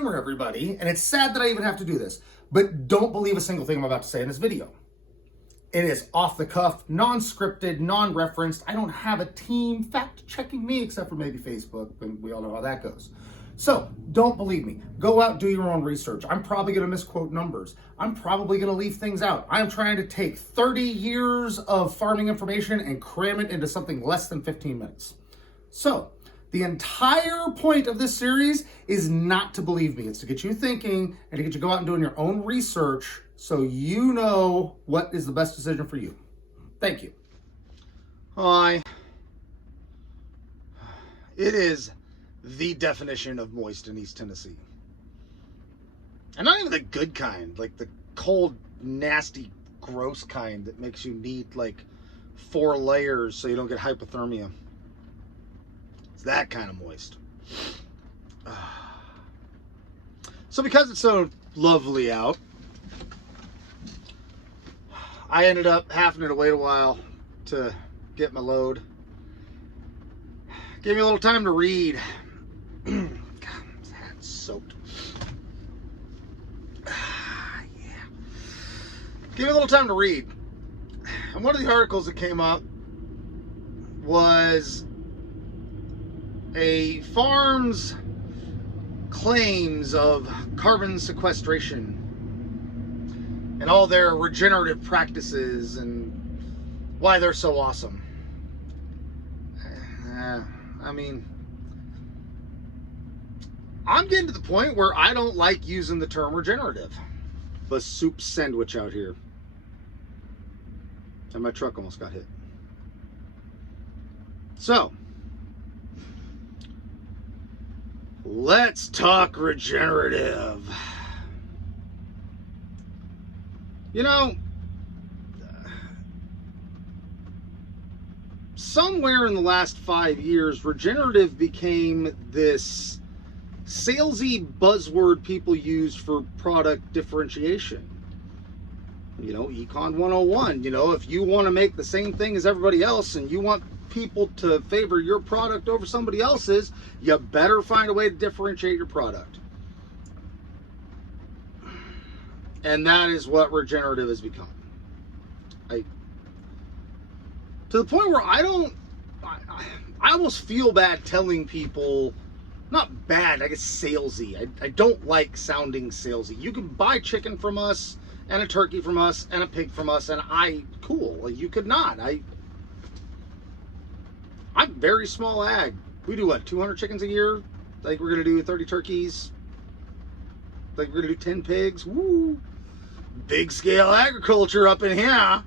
disclaimer, everybody, and it's sad that I even have to do this, but don't believe a single thing I'm about to say in this video. It is off the cuff, non-scripted, non-referenced. I don't have a team fact-checking me except for maybe Facebook, and we all know how that goes. So don't believe me. Go out, do your own research. I'm probably going to misquote numbers. I'm probably going to leave things out. I'm trying to take 30 years of farming information and cram it into something less than 15 minutes. So the entire point of this series is not to believe me. It's to get you thinking and to get you to go out and doing your own research so you know what is the best decision for you. Thank you. Hi. It is the definition of moist in East Tennessee. And not even the good kind, like the cold, nasty, gross kind that makes you need like 4 layers so you don't get hypothermia. It's that kind of moist. So because it's so lovely out, I ended up having to wait a while to get my load. Gave me a little time to read. God, this hat's soaked. Yeah. Gave me a little time to read. And one of the articles that came up was a farm's claims of carbon sequestration and all their regenerative practices and why they're so awesome. I mean, I'm getting to the point where I don't like using the term regenerative. The soup sandwich out here. And my truck almost got hit. So, let's talk regenerative. You know, somewhere in the last 5 years, regenerative became this salesy buzzword people use for product differentiation. You know, Econ 101, you know, if you want to make the same thing as everybody else and you want people to favor your product over somebody else's, you better find a way to differentiate your product. And that is what regenerative has become. To the point where I almost feel bad telling people, not bad, I guess salesy. I don't like sounding salesy. You can buy chicken from us and a turkey from us and a pig from us and cool. You could not. I'm very small ag. We do what, 200 chickens a year? Like we're gonna do 30 turkeys? Like we're gonna do 10 pigs? Woo! Big scale agriculture up in here.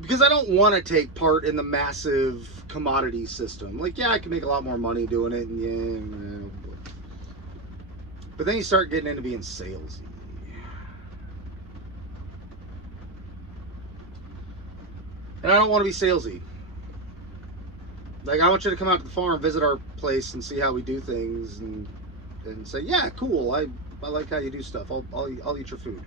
Because I don't want to take part in the massive commodity system. Like, yeah, I can make a lot more money doing it, and yeah, but then you start getting into being salesy. And I don't want to be salesy. Like, I want you to come out to the farm, visit our place, and see how we do things, and say, yeah, cool, I like how you do stuff. I'll eat your food.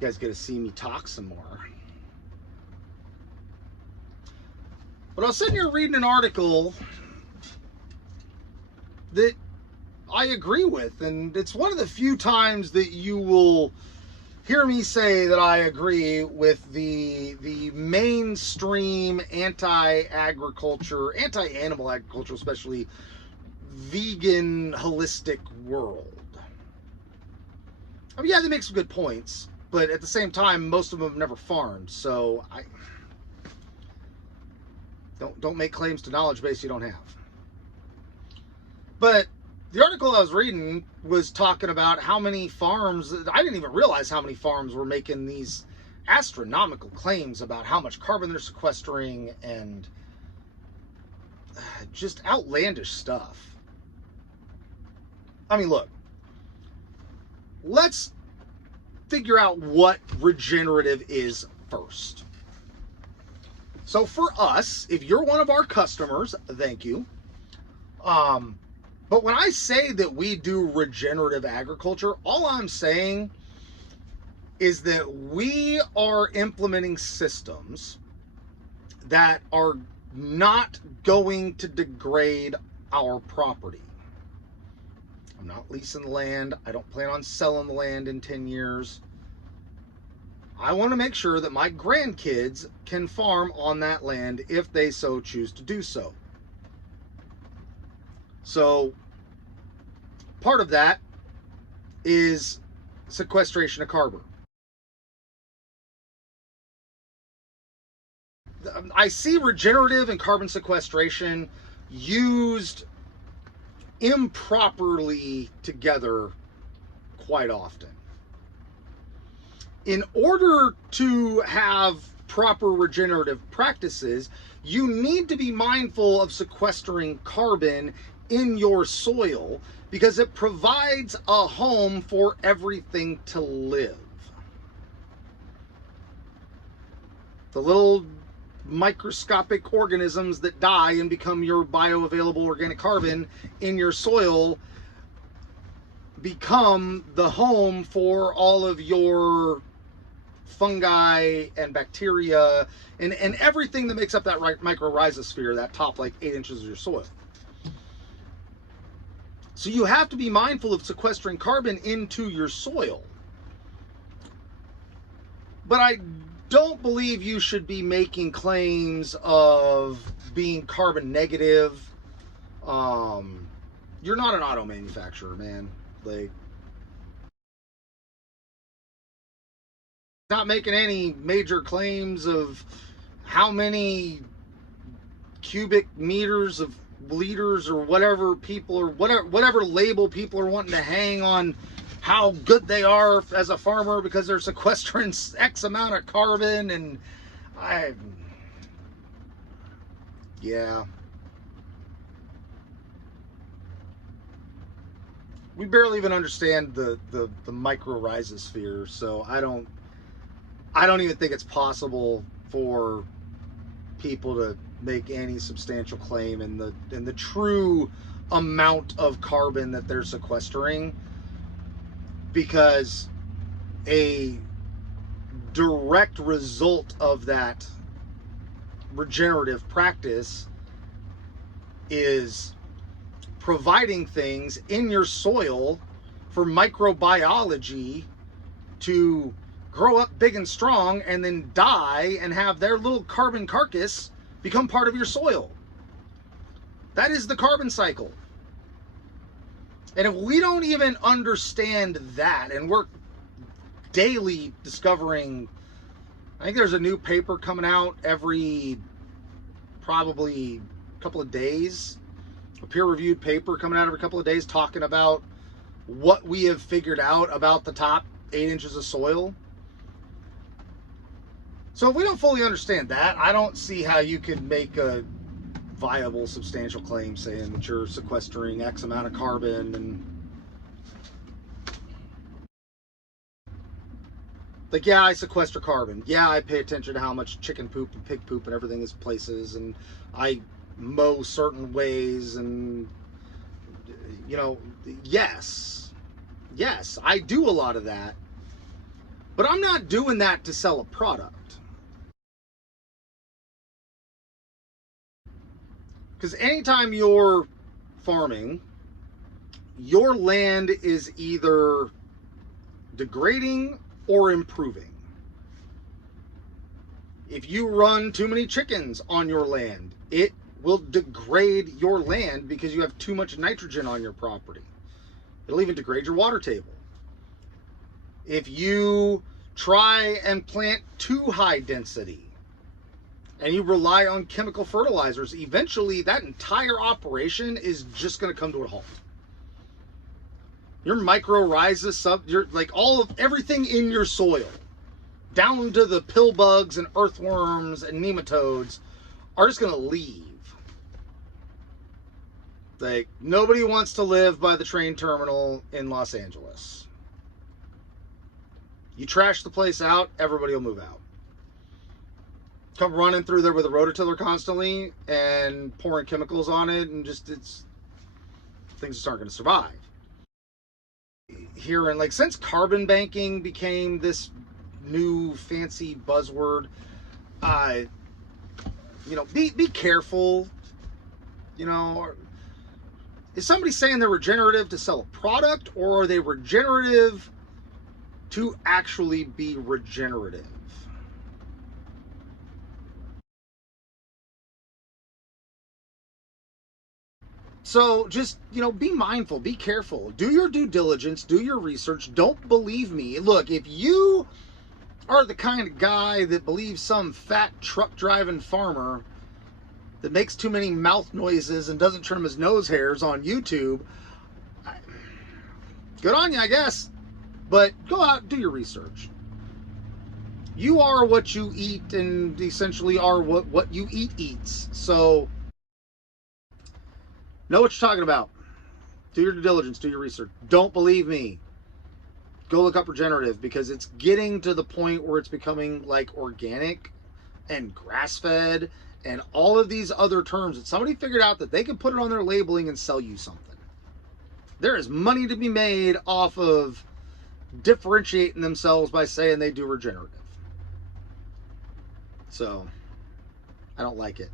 You guys get to see me talk some more. But I was sitting here reading an article that I agree with, and it's one of the few times that you will hear me say that I agree with the mainstream anti-agriculture, anti-animal agriculture, especially vegan, holistic world. I mean, yeah, they make some good points, but at the same time, most of them have never farmed, so don't make claims to knowledge base you don't have. But the article I was reading was talking about how many farms, I didn't even realize how many farms were making these astronomical claims about how much carbon they're sequestering and just outlandish stuff. I mean, look, let's figure out what regenerative is first. So for us, if you're one of our customers, thank you. But when I say that we do regenerative agriculture, all I'm saying is that we are implementing systems that are not going to degrade our property. I'm not leasing the land. I don't plan on selling the land in 10 years. I want to make sure that my grandkids can farm on that land if they so choose to do so. So part of that is sequestration of carbon. I see regenerative and carbon sequestration used improperly together quite often. In order to have proper regenerative practices, you need to be mindful of sequestering carbon in your soil because it provides a home for everything to live. The little microscopic organisms that die and become your bioavailable organic carbon in your soil become the home for all of your fungi and bacteria and everything that makes up that mycorrhizosphere, that top like 8 inches of your soil. So you have to be mindful of sequestering carbon into your soil. But I don't believe you should be making claims of being carbon negative. You're not an auto manufacturer, man. Like, not making any major claims of how many cubic meters of liters or whatever people or whatever label people are wanting to hang on how good they are as a farmer because they're sequestering X amount of carbon. And yeah, we barely even understand the mycorrhizosphere, so I don't even think it's possible for people to make any substantial claim in the true amount of carbon that they're sequestering, because a direct result of that regenerative practice is providing things in your soil for microbiology to grow up big and strong and then die and have their little carbon carcass become part of your soil. That is the carbon cycle. And if we don't even understand that, and we're daily discovering, I think there's a new paper coming out every probably couple of days, a peer-reviewed paper coming out every couple of days talking about what we have figured out about the top 8 inches of soil. So if we don't fully understand that, I don't see how you could make a viable, substantial claim saying that you're sequestering X amount of carbon. And like, yeah, I sequester carbon. Yeah, I pay attention to how much chicken poop and pig poop and everything is places, and I mow certain ways, and you know, yes, I do a lot of that, but I'm not doing that to sell a product. Because anytime you're farming, your land is either degrading or improving. If you run too many chickens on your land, it will degrade your land because you have too much nitrogen on your property. It'll even degrade your water table. If you try and plant too high density and you rely on chemical fertilizers, eventually that entire operation is just going to come to a halt. Your mycorrhizas, your like everything in your soil, down to the pill bugs and earthworms and nematodes, are just going to leave. Like, nobody wants to live by the train terminal in Los Angeles. You trash the place out, everybody will move out. Come running through there with a rototiller constantly and pouring chemicals on it, and things just aren't going to survive. Here, and like, since carbon banking became this new fancy buzzword. You know, be careful. You know, is somebody saying they're regenerative to sell a product, or are they regenerative to actually be regenerative? So just, you know, be mindful, be careful, do your due diligence, do your research. Don't believe me. Look, if you are the kind of guy that believes some fat truck driving farmer that makes too many mouth noises and doesn't trim his nose hairs on YouTube, good on you, I guess. But go out and do your research. You are what you eat, and essentially are what you eat eats. So know what you're talking about. Do your due diligence, do your research. Don't believe me. Go look up regenerative, because it's getting to the point where it's becoming like organic and grass-fed and all of these other terms that somebody figured out that they can put it on their labeling and sell you something. There is money to be made off of differentiating themselves by saying they do regenerative. So, I don't like it.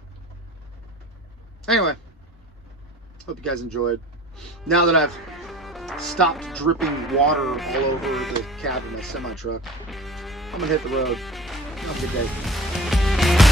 Anyway, hope you guys enjoyed. Now that I've stopped dripping water all over the cab of my semi-truck, I'm gonna hit the road. Have a good day.